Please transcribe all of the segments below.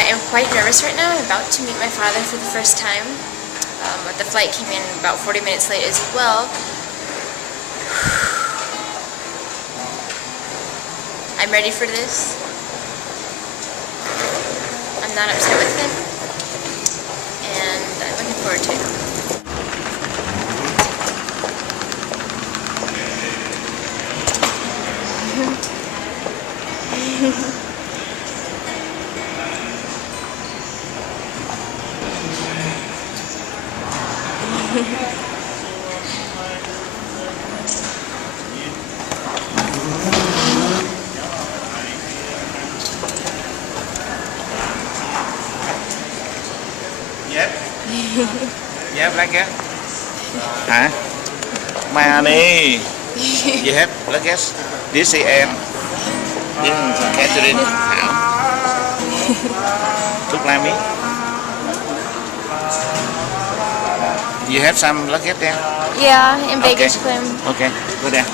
I am quite nervous right now. I'm about to meet my father for the first time. But the flight came in about 40 minutes late as well. I'm ready for this. I'm not upset with him. And I'm looking forward to it. Yep. Yep, like that. Hả? Money. You have, like this. This is em. This is Catherine. Thảo. Thuốc lá miếng. You have some luggage there? Yeah, in baggage claim. Okay, go there.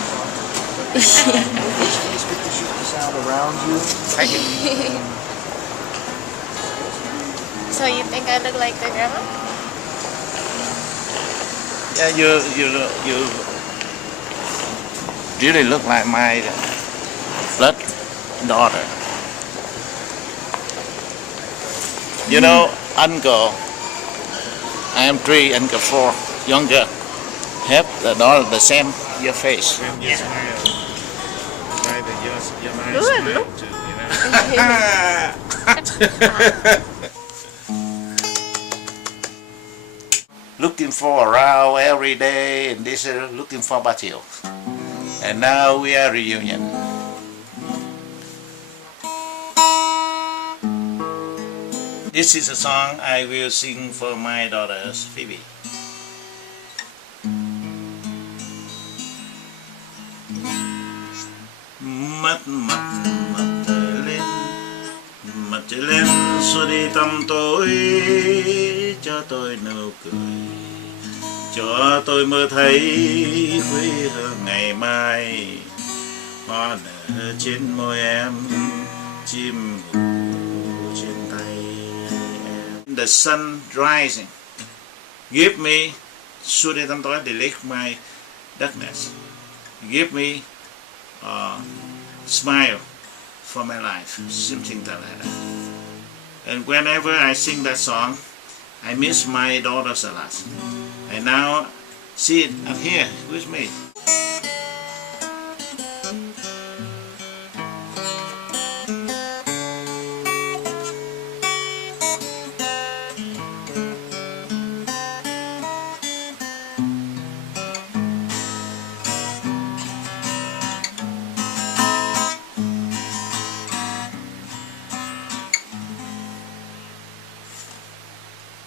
Thank you. So you think I look like the grandma? Yeah, you really look like my blood daughter. You know, uncle, I am 3, uncle 4, younger, have the daughter the same, your face. Yeah. Good, look. Looking for around every day, and this is looking for Batil. And now we are reunion. This is a song I will sing for my daughter Phoebe. Mắt lên xua đi tăm tối, cho tôi nụ cười, cho tôi mơ thấy quê hương ngày mai, hoa nở trên môi em, chim ngủ trên tay em. The sun rising, give me xua đi tăm tối, delete my darkness, give me smile for my life, something like that. And whenever I sing that song, I miss my daughters a lot. And now, see it up here with me.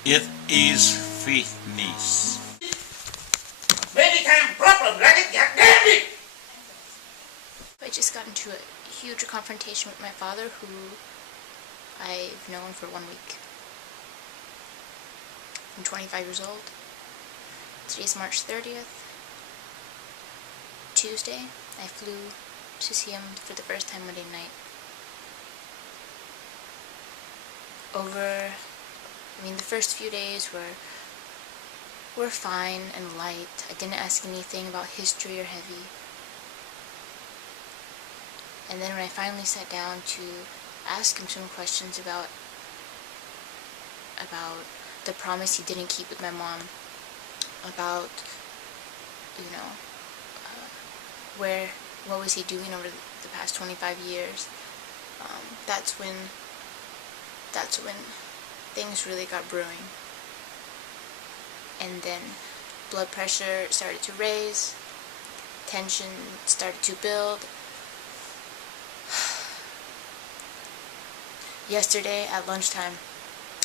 It is finished. Many time problem, right? I just got into a huge confrontation with my father, who I've known for 1 week. I'm 25 years old. Today's March 30th. Tuesday, I flew to see him for the first time Monday night. The first few days were fine and light. I didn't ask anything about history or heavy. And then when I finally sat down to ask him some questions about the promise he didn't keep with my mom, about, what was he doing over the past 25 years, that's when things really got brewing. And then blood pressure started to raise, tension started to build. Yesterday at lunchtime,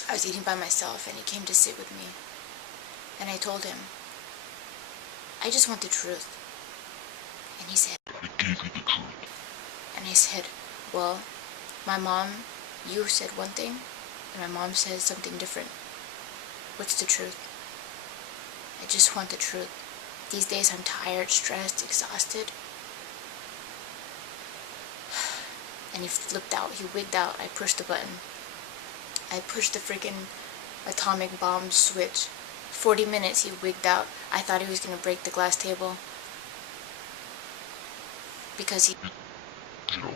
I was eating by myself and he came to sit with me. And I told him, I just want the truth. And he said, I gave you the truth. And I said, well, my mom, you said one thing, and my mom says something different. What's the truth? I just want the truth. These days I'm tired, stressed, exhausted. And he flipped out, he wigged out. I pushed the button. I pushed the freaking atomic bomb switch. 40 minutes he wigged out. I thought he was gonna break the glass table. Because he... You know,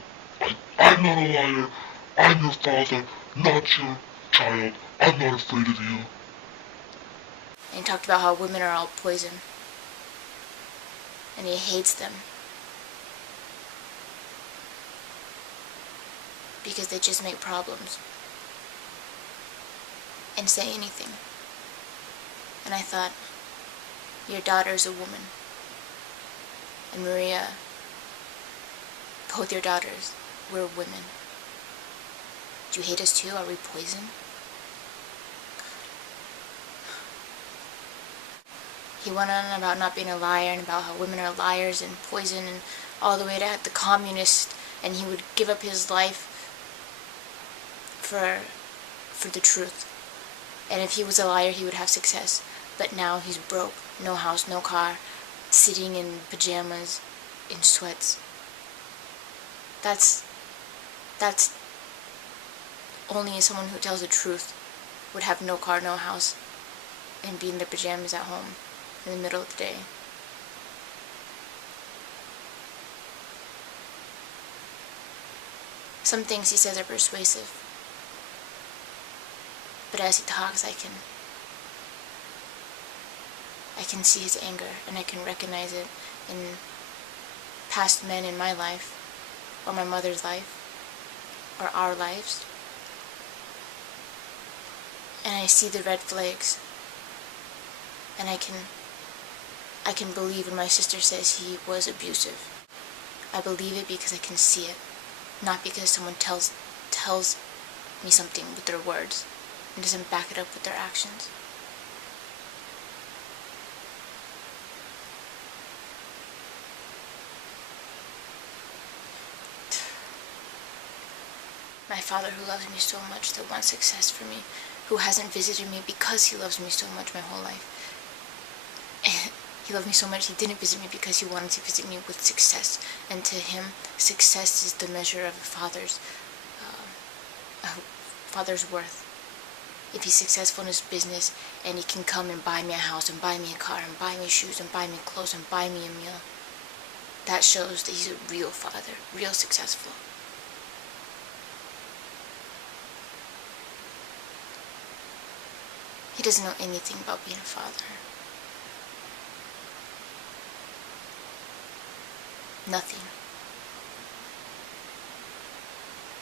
I'm not a liar. I'm your father, not your child. I'm not afraid of you. And he talked about how women are all poison. And he hates them. Because they just make problems. And say anything. And I thought, your daughter's a woman. And Maria, both your daughters, we're women. Do you hate us too? Are we poison? He went on about not being a liar and about how women are liars and poison and all the way to the communist, and he would give up his life for the truth. And if he was a liar, he would have success. But now he's broke, no house, no car, sitting in pajamas, in sweats. That's only someone who tells the truth would have no car, no house, and be in their pajamas at home in the middle of the day. Some things he says are persuasive, but as he talks, I can see his anger, and I can recognize it in past men in my life, or my mother's life, or our lives. And I see the red flags, and I can believe when my sister says he was abusive. I believe it because I can see it, not because someone tells me something with their words and doesn't back it up with their actions. My father, who loves me so much, that wants success for me, who hasn't visited me because he loves me so much my whole life. He loved me so much he didn't visit me because he wanted to visit me with success. And to him, success is the measure of a father's worth. If he's successful in his business and he can come and buy me a house and buy me a car and buy me shoes and buy me clothes and buy me a meal, that shows that he's a real father, real successful. He doesn't know anything about being a father. Nothing.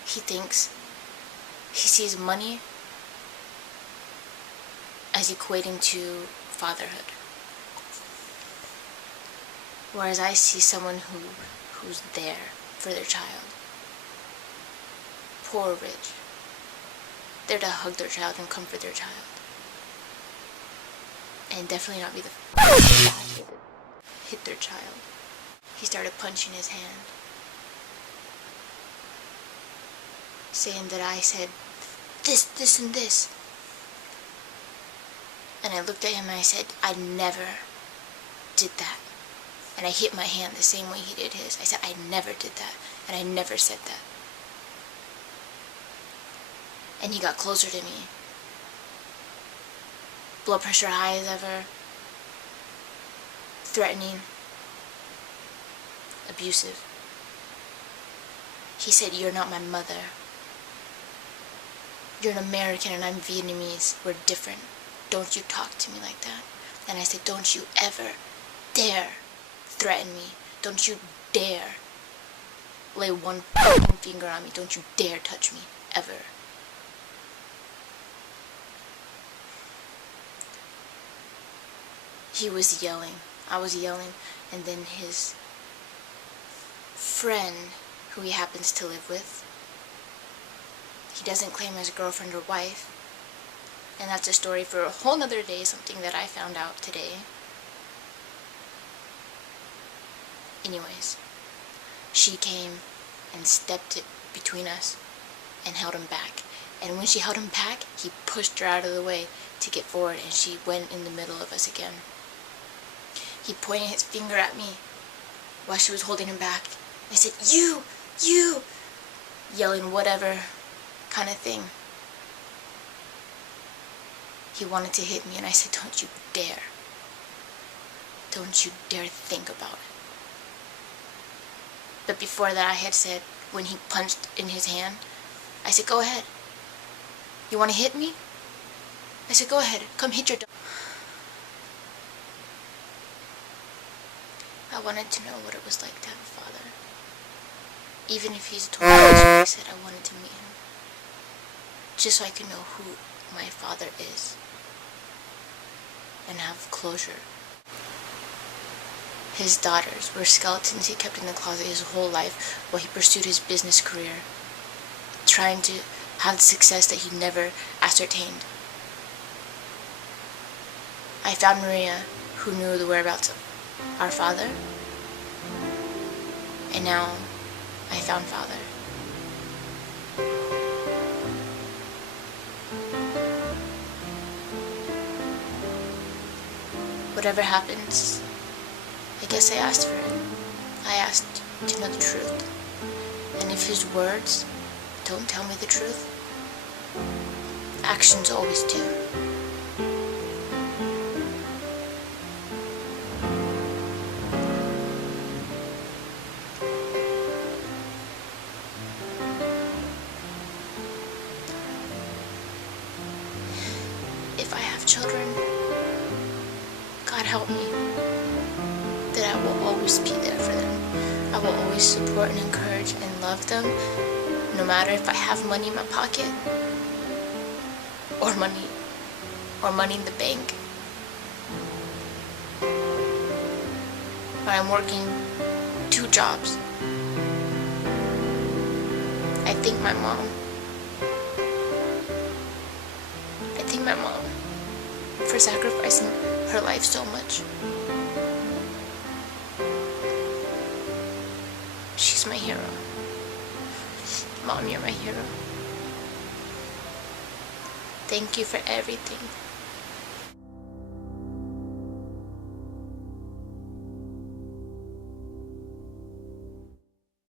He sees money as equating to fatherhood. Whereas I see someone who's there for their child. Poor or rich. There to hug their child and comfort their child. And definitely not be the father that hit their child. He started punching his hand, saying that I said this, and this. And I looked at him and I said, I never did that. And I hit my hand the same way he did his. I said, I never did that. And I never said that. And he got closer to me. Blood pressure high as ever. Threatening. Abusive. He said, you're not my mother. You're an American and I'm Vietnamese. We're different. Don't you talk to me like that. And I said, don't you ever dare threaten me. Don't you dare lay one finger on me. Don't you dare touch me. Ever. He was yelling. I was yelling. And then his friend, who he happens to live with, he doesn't claim as girlfriend or wife. And that's a story for a whole nother day, something that I found out today. Anyways, she came and stepped it between us and held him back. And when she held him back, he pushed her out of the way to get forward, and she went in the middle of us again. He pointed his finger at me while she was holding him back. I said, you, yelling whatever kind of thing. He wanted to hit me, and I said, don't you dare. Don't you dare think about it. But before that, I had said, when he punched in his hand, I said, go ahead. You want to hit me? I said, go ahead. Come hit your dog. I wanted to know what it was like to have a father. Even if he's totally I said I wanted to meet him. Just so I could know who my father is. And have closure. His daughters were skeletons he kept in the closet his whole life while he pursued his business career, trying to have the success that he never ascertained. I found Maria, who knew the whereabouts of our father, and now I found father. Whatever happens, I guess I asked for it. I asked to know the truth. And if his words don't tell me the truth, actions always do. If I have children, God help me, that I will always be there for them. I will always support and encourage and love them, no matter if I have money in my pocket or money in the bank, or I'm working 2 jobs. I thank my mom. For sacrificing her life so much. She's my hero. Mom, you're my hero. Thank you for everything.